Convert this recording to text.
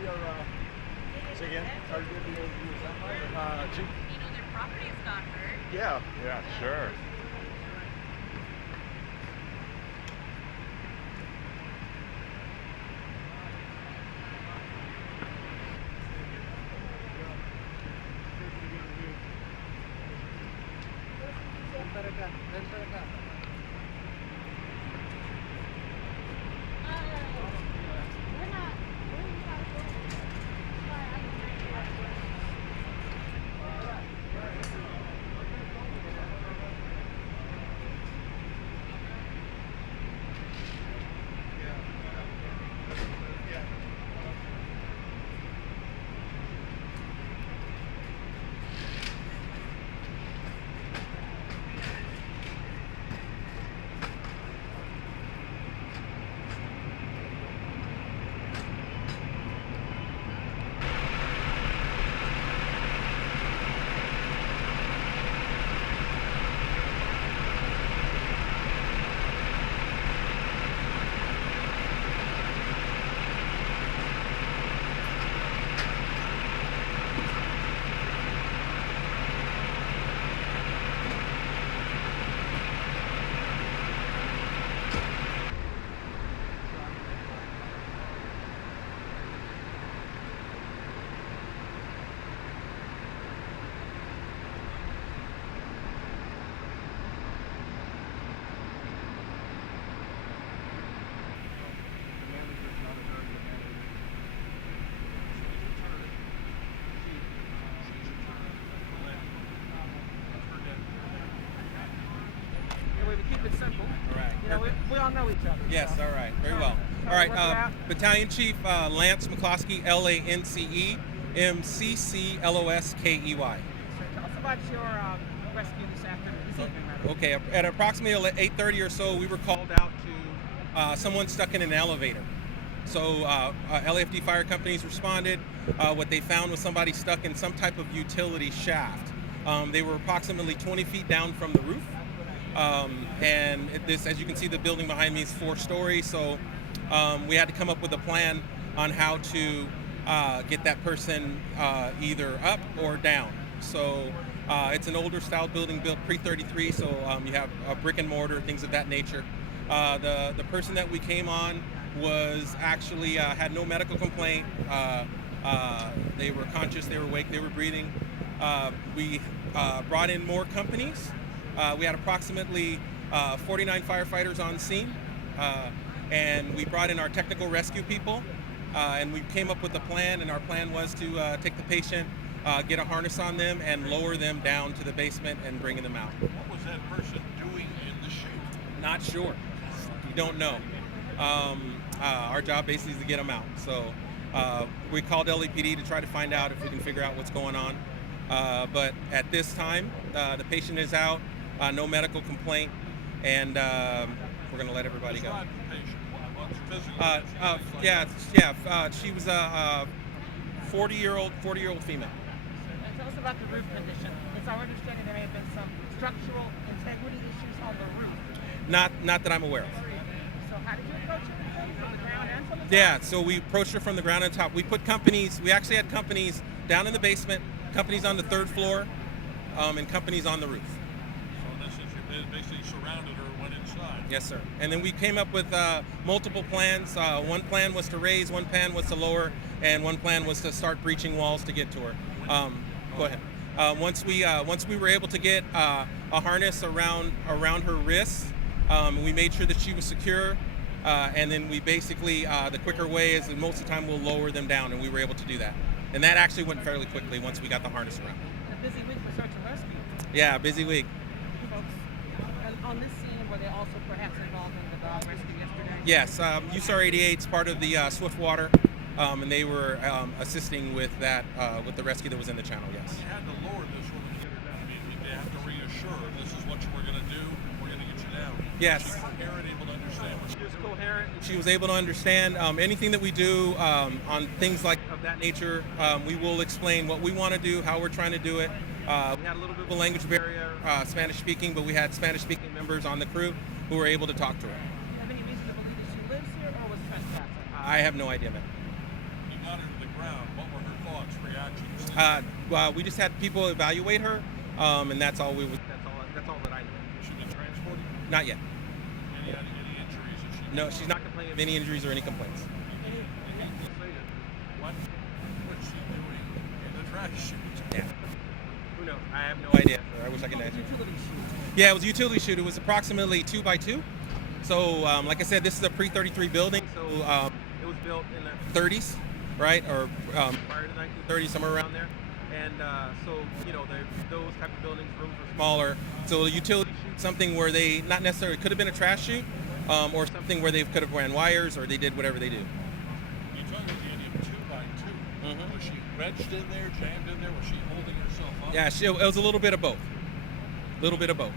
Say again? Chute. Their property is not hurt. Yeah. Yeah, sure. To keep it simple. All right. We all know each other. Yes, so. all right. Very well. So All right. work it out. Battalion Chief Lance McCloskey, LANCE, MCCLOSKEY. Tell us about your rescue this evening. Okay, at approximately 8:30 or so, we were called out to someone stuck in an elevator. So LAFD fire companies responded. What they found was somebody stuck in some type of utility shaft. They were approximately 20 feet down from the roof. And this, as you can see, the building behind me is 4 stories. So we had to come up with a plan on how to get that person either up or down. So it's an older style building built pre-33. So you have brick and mortar, things of that nature. The person that we came on was actually had no medical complaint. They were conscious, they were awake, they were breathing. We brought in more companies. We had approximately 49 firefighters on scene, and we brought in our technical rescue people, and we came up with a plan, and our plan was to take the patient, get a harness on them, and lower them down to the basement and bringing them out. What was that person doing in the chute? Not sure. We don't know. Our job basically is to get them out. So we called LAPD to try to find out if we can figure out what's going on. But at this time, the patient is out, no medical complaint, and we're going to let everybody go. Describe the patient. What's physical? She was a 40-year-old female. And tell us about the roof condition. It's our understanding there may have been some structural integrity issues on the roof. Not that I'm aware of. So how did you approach it? From the ground and from the top? Yeah, so we approached her from the ground and top. We put companies, we actually had companies down in the basement, companies on the 3rd floor, and companies on the roof. So this is basically surrounded her, went inside. Yes, sir. And then we came up with multiple plans. One plan was to raise, one plan was to lower, and one plan was to start breaching walls to get to her. Go ahead. Once we were able to get a harness around her wrists, we made sure that she was secure, and then we basically, the quicker way is, most of the time we'll lower them down, and we were able to do that. And that actually went fairly quickly once we got the harness around. A busy week for search and rescue. Yeah, busy week. Folks, on this scene, were they also perhaps involved in the dog rescue yesterday? Yes, USAR 88 is part of the Swiftwater, and they were assisting with that, with the rescue that was in the channel, yes. You had to lower this woman to get her down. I mean, they have to reassure her, this is what we're going to do, we're going to get you down. Yes. She's coherent, able to understand what She was coherent. She was able to understand anything that we do on things like of that nature. We will explain what we want to do, how we're trying to do it. We had a little bit of a language barrier, Spanish speaking, but we had Spanish speaking members on the crew who were able to talk to her. Do you have any reason to believe that she lives here or was trespassing? I have no idea, man. you got her to the ground, what were her thoughts, reactions? Well, we just had people evaluate her, and that's all that's all that I know. She been transported? Not yet. Any injuries? Is she No, she's not complaining of any injuries or any complaints. I hate to say it, what's she doing in the trash chute? Yeah. Who knows? I have no idea. I wish I could answer. Yeah, it was a utility chute. It was approximately 2 by 2. So, like I said, this is a pre-33 building. So it was built in the 30s, right, or prior to 1930s, somewhere around there. And so, you know, those type of buildings, rooms were smaller. So a utility chute, something where they not necessarily could have been a trash chute, or something where they could have ran wires, or they did whatever they do. You talking about 2 by 2? Mhm. Was she wedged in there, jammed in there? Was she holding herself up? Yeah, it was a little bit of both. A little bit of both.